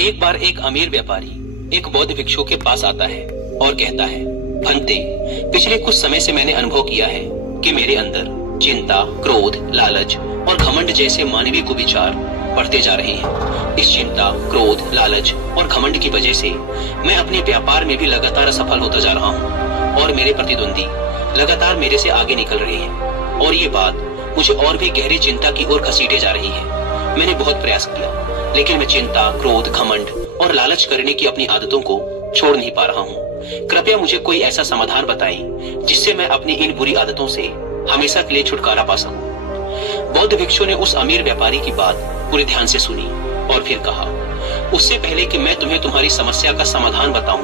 एक बार एक अमीर व्यापारी एक बौद्ध भिक्षु के पास आता है और कहता है, भंते, पिछले कुछ समय से मैंने अनुभव किया है कि मेरे अंदर चिंता, क्रोध, लालच और घमंड जैसे मानवीय कुविचार बढ़ते जा रहे हैं। इस चिंता, क्रोध, लालच और घमंड की वजह से मैं अपने व्यापार में भी लगातार असफल होता जा रहा हूँ और मेरे प्रतिद्वंदी लगातार मेरे से आगे निकल रहे हैं और ये बात मुझे और भी गहरी चिंता की ओर घसीटे जा रही है। मैंने बहुत प्रयास किया, लेकिन मैं चिंता, क्रोध, घमंड और लालच करने की अपनी आदतों को छोड़ नहीं पा रहा हूँ। कृपया मुझे कोई ऐसा समाधान बताएं जिससे मैं अपनी इन बुरी आदतों से हमेशा के लिए छुटकारा पा सकूं। बौद्ध भिक्षु ने उस अमीर व्यापारी की बात पूरे ध्यान से सुनी और फिर कहा, उससे पहले कि मैं तुम्हें तुम्हारी समस्या का समाधान बताऊं,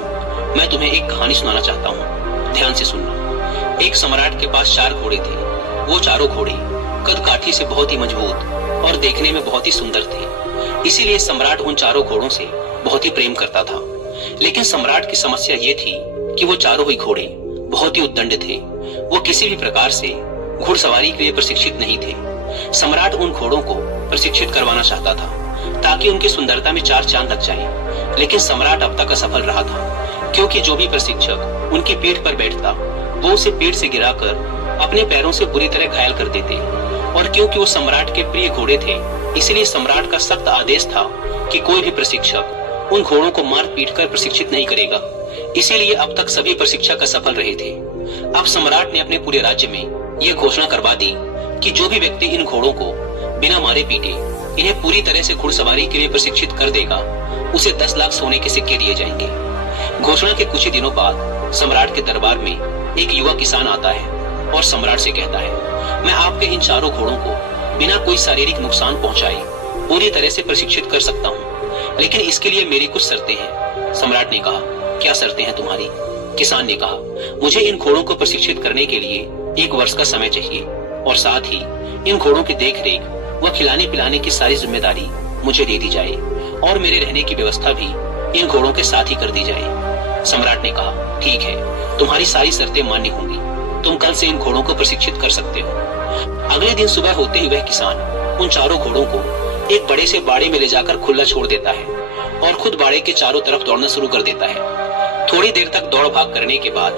मैं तुम्हें एक कहानी सुनाना चाहता हूँ। ध्यान से सुनना। एक सम्राट के पास 4 घोड़े थे। वो चारों घोड़े कद काठी से बहुत ही मजबूत और देखने में बहुत ही सुंदर थे। इसीलिए सम्राट उन चारों घोड़ों से बहुत ही प्रेम करता था। लेकिन सम्राट की समस्या ये थी कि वो चारों ही घोड़े बहुत ही उद्दंड थे। वो किसी भी प्रकार से घुड़सवारी के लिए प्रशिक्षित नहीं थे। सम्राट उन घोड़ों को प्रशिक्षित करवाना चाहता था ताकि उनकी सुंदरता में 4 चांद लग जाए। लेकिन सम्राट अब तक असफल रहा था, क्योंकि जो भी प्रशिक्षक उनकी पीठ पर बैठता वो उसे पीठ से गिराकर अपने पैरों से बुरी तरह घायल कर देते। और क्योंकि वो सम्राट के प्रिय घोड़े थे, इसलिए सम्राट का सख्त आदेश था कि कोई भी प्रशिक्षक उन घोड़ों को मार पीट कर प्रशिक्षित नहीं करेगा। इसीलिए अब तक सभी प्रशिक्षक असफल रहे थे। अब सम्राट ने अपने पूरे राज्य में यह घोषणा करवा दी कि जो भी व्यक्ति इन घोड़ों को बिना मारे पीटे इन्हें पूरी तरह से घुड़सवारी के लिए प्रशिक्षित कर देगा, उसे 10 लाख सोने के सिक्के दिए जाएंगे। घोषणा के कुछ ही दिनों बाद सम्राट के दरबार में एक युवा किसान आता है और सम्राट से कहता है, मैं आपके इन चारों घोड़ों को बिना कोई शारीरिक नुकसान पहुंचाए पूरी तरह से प्रशिक्षित कर सकता हूं, लेकिन इसके लिए मेरी कुछ शर्तें हैं। सम्राट ने कहा, क्या शर्तें हैं तुम्हारी? किसान ने कहा, मुझे इन घोड़ों को प्रशिक्षित करने के लिए 1 वर्ष का समय चाहिए और साथ ही इन घोड़ों की देखरेख व खिलाने पिलाने की सारी जिम्मेदारी मुझे दे दी जाए और मेरे रहने की व्यवस्था भी इन घोड़ों के साथ ही कर दी जाए। सम्राट ने कहा, ठीक है, तुम्हारी सारी शर्तें मान्य होंगी। तुम कल से इन घोड़ों को प्रशिक्षित कर सकते हो। अगले दिन सुबह होते ही वह किसान उन चारों घोड़ों को एक बड़े से बाड़े में ले जाकर खुला छोड़ देता है और खुद बाड़े के चारों तरफ दौड़ना शुरू कर देता है। थोड़ी देर तक दौड़ भाग करने के बाद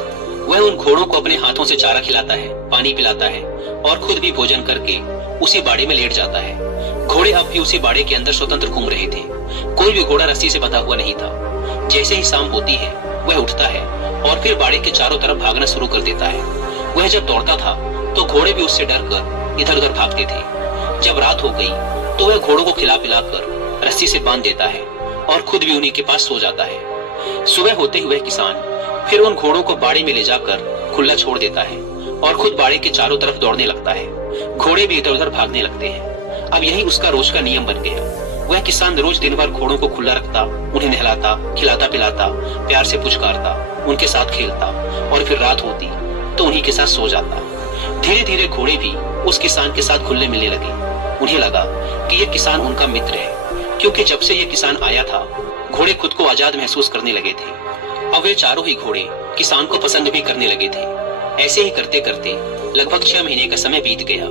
वह उन घोड़ों को अपने हाथों से चारा खिलाता है, पानी पिलाता है और खुद भी भोजन करके उसी बाड़े में लेट जाता है। घोड़े अब भी उसी बाड़े के अंदर स्वतंत्र घूम रहे थे। कोई भी घोड़ा रस्सी से बंधा हुआ नहीं था। जैसे ही शाम होती है वह उठता है और फिर बाड़े के चारों तरफ भागना शुरू कर देता है। वह जब दौड़ता था तो घोड़े भी उससे डरकर इधर उधर भागते थे। जब रात हो गई तो वह घोड़ों को खिला पिलाकर रस्सी से बांध देता है और खुद भी उन्हीं के पास सो जाता है। सुबह होते ही वह किसान फिर उन घोड़ों को बाड़े में ले जाकर खुला छोड़ देता है और खुद बाड़े के चारों तरफ दौड़ने लगता है। घोड़े भी इधर उधर भागने लगते हैं। अब यही उसका रोज का नियम बन गया। वह किसान रोज दिन भर घोड़ों को खुला रखता, उन्हें नहलाता, खिलाता पिलाता, प्यार से पुचकारता, उनके साथ खेलता और फिर रात होती तो उन्हीं के साथ सो जाता। धीरे धीरे घोड़े भी उस किसान के साथ घुलने मिलने लगे। उन्हें लगा कि यह किसान उनका मित्र है, क्योंकि जब से यह किसान आया था घोड़े खुद को आजाद महसूस करने लगे थे। अब वे चारों ही घोड़े किसान को पसंद भी करने लगे थे। ऐसे ही करते करते लगभग 6 महीने का समय बीत गया।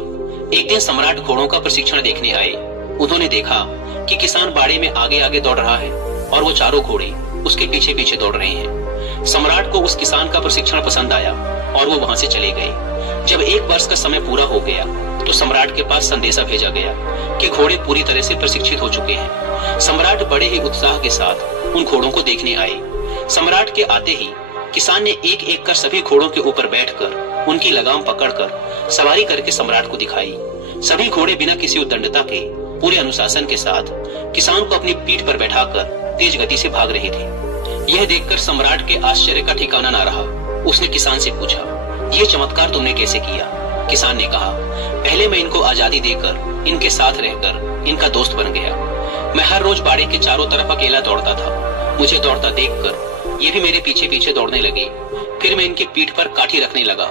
एक दिन सम्राट घोड़ों का प्रशिक्षण देखने आए। उन्होंने देखा कि किसान बाड़े में आगे आगे दौड़ रहा है और वो चारों घोड़े उसके पीछे पीछे दौड़ रहे हैं। सम्राट को उस किसान का प्रशिक्षण पसंद आया और वो वहां से चले गए। जब 1 वर्ष का समय पूरा हो गया तो सम्राट के पास संदेशा भेजा गया कि घोड़े पूरी तरह से प्रशिक्षित हो चुके हैं। सम्राट बड़े ही उत्साह के साथ उन घोड़ों को देखने आए। सम्राट के आते ही किसान ने एक एक कर सभी घोड़ों के ऊपर बैठकर उनकी लगाम पकड़कर सवारी करके सम्राट को दिखाई। सभी घोड़े बिना किसी उद्दंडता के पूरे अनुशासन के साथ किसान को अपनी पीठ पर बैठाकर तेज गति से भाग रहे थे। यह देखकर सम्राट के आश्चर्य का ठिकाना ना रहा। उसने किसान से पूछा, यह चमत्कार तुमने कैसे किया? किसान ने कहा, पहले मैं इनको आजादी देकर इनके साथ रहकर इनका दोस्त बन गया। मैं हर रोज बाड़े के चारों तरफ अकेला दौड़ता था। मुझे दौड़ता देखकर ये भी मेरे पीछे पीछे दौड़ने लगे। फिर मैं इनकी पीठ पर काठी रखने लगा।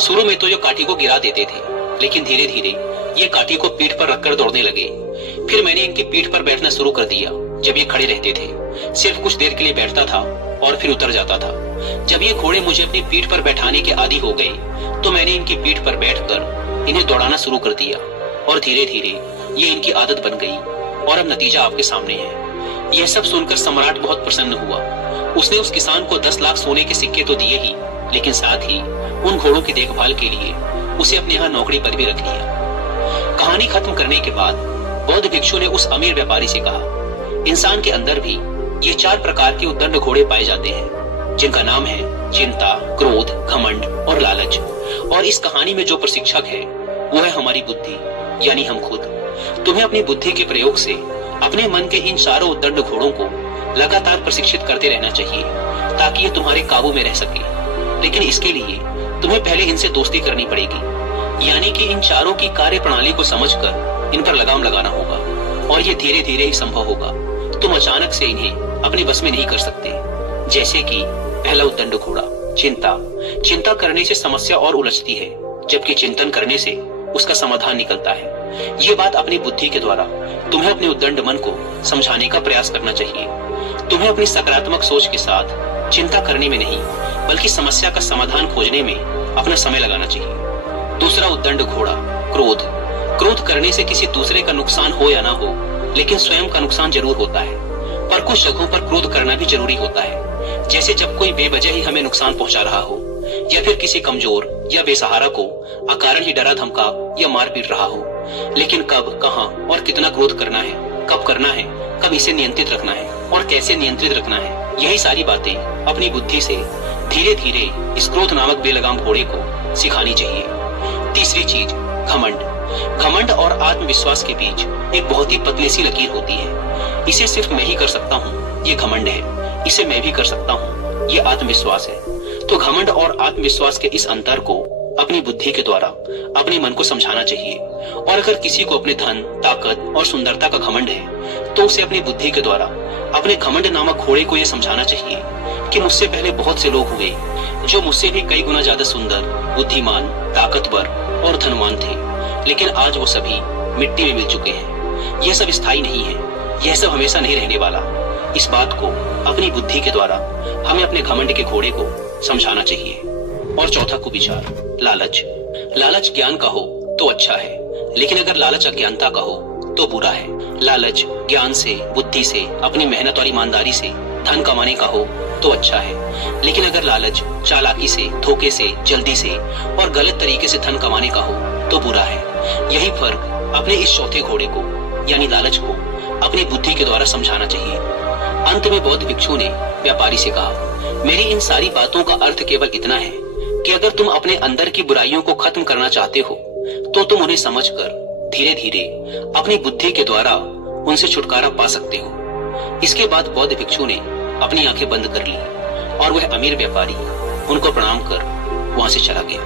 शुरू में तो ये काठी को गिरा देते थे, लेकिन धीरे धीरे ये काठी को पीठ पर रखकर दौड़ने लगे। फिर मैंने इनकी पीठ पर बैठना शुरू कर दिया। जब ये खड़े रहते थे सिर्फ कुछ देर के लिए बैठता था और फिर उतर जाता था। जब ये घोड़े मुझे अपनी पीठ पर बैठाने के आदी हो गए तो मैंने इनकी पीठ पर बैठकर इन्हें दौड़ाना शुरू कर दिया और धीरे धीरे ये इनकी आदत बन गई और अब नतीजा आपके सामने है। यह सब सुनकर सम्राट बहुत प्रसन्न हुआ। उसने उस किसान को 10 लाख सोने के सिक्के तो दिए ही, लेकिन साथ ही उन घोड़ों की देखभाल के लिए उसे अपने यहाँ नौकरी पर भी रख लिया। कहानी खत्म करने के बाद बौद्ध भिक्षु ने उस अमीर व्यापारी से कहा, इंसान के अंदर भी ये 4 प्रकार के उद्दंड घोड़े पाए जाते हैं, जिनका नाम है चिंता, क्रोध, घमंड और लालच। और इस कहानी में जो प्रशिक्षक है वो है हमारी बुद्धि, यानी हम खुद। तुम्हें अपनी बुद्धि के प्रयोग से अपने मन के इन चारों उद्दंड घोड़ों को लगातार प्रशिक्षित करते रहना चाहिए, ताकि ये तुम्हारे काबू में रह सके। लेकिन इसके लिए तुम्हें पहले इनसे दोस्ती करनी पड़ेगी, यानी कि इन चारों की कार्य प्रणाली को समझकर इन पर लगाम लगाना होगा, और ये धीरे धीरे ही संभव होगा। तुम अचानक से इन्हें अपने बस में नहीं कर सकते। जैसे कि पहला उद्दंड घोड़ा चिंता। चिंता करने से समस्या और उलझती है, जबकि चिंतन करने से उसका समाधान निकलता है। ये बात अपनी बुद्धि के द्वारा तुम्हें अपने उद्दंड मन को समझाने का प्रयास करना चाहिए। तुम्हें अपनी सकारात्मक सोच के साथ चिंता करने में नहीं, बल्कि समस्या का समाधान खोजने में अपना समय लगाना चाहिए। दूसरा उद्दंड घोड़ा क्रोध। क्रोध करने से किसी दूसरे का नुकसान हो या ना हो, लेकिन स्वयं का नुकसान जरूर होता है। पर कुछ जगहों पर क्रोध करना भी जरूरी होता है, जैसे जब कोई बेवजह ही हमें नुकसान पहुंचा रहा हो, या फिर किसी कमजोर या बेसहारा को अकारण ही डरा धमका या मार पीट रहा हो। लेकिन कब, कहां और कितना क्रोध करना है, कब करना है, कब इसे नियंत्रित रखना है और कैसे नियंत्रित रखना है, यही सारी बातें अपनी बुद्धि से धीरे धीरे इस क्रोध नामक बेलगाम घोड़े को सिखानी चाहिए। तीसरी चीज घमंड। घमंड और आत्मविश्वास के बीच एक बहुत ही पतली सी लकीर होती है। इसे सिर्फ मैं ही कर सकता हूँ, ये घमंड है। इसे मैं भी कर सकता हूँ, ये आत्मविश्वास है। तो घमंड और आत्मविश्वास के इस अंतर को अपनी बुद्धि के द्वारा अपने मन को समझाना चाहिए। और अगर किसी को अपने धन, ताकत और सुंदरता का घमंड है, तो उसे अपनी बुद्धि के द्वारा अपने घमंड नामक घोड़े को यह समझाना चाहिए कि मुझसे पहले बहुत से लोग हुए जो मुझसे भी कई गुना ज्यादा सुंदर, बुद्धिमान, ताकतवर और धनवान थे, लेकिन आज वो सभी मिट्टी में मिल चुके हैं। यह सब स्थायी नहीं है, यह सब हमेशा नहीं रहने वाला। इस बात को अपनी बुद्धि के द्वारा हमें अपने घमंड के घोड़े को समझाना चाहिए। और चौथा कुविचार लालच। लालच ज्ञान का हो तो अच्छा है, लेकिन अगर लालच अज्ञानता का हो तो बुरा है। लालच ज्ञान से, बुद्धि से, अपनी मेहनत और ईमानदारी से धन कमाने का हो तो अच्छा है, लेकिन अगर लालच चालाकी से, धोखे से, जल्दी से और गलत तरीके से धन कमाने का हो तो बुरा है। यही फर्क अपने इस चौथे घोड़े को यानी लालच को अपनी बुद्धि के द्वारा समझाना चाहिए। अंत में बौद्ध भिक्षु ने व्यापारी से कहा, मेरी इन सारी बातों का अर्थ केवल इतना है कि अगर तुम अपने अंदर की बुराइयों को खत्म करना चाहते हो तो तुम उन्हें समझकर धीरे धीरे अपनी बुद्धि के द्वारा उनसे छुटकारा पा सकते हो। इसके बाद बौद्ध भिक्षु ने अपनी आंखें बंद कर ली और वह अमीर व्यापारी उनको प्रणाम कर वहां से चला गया।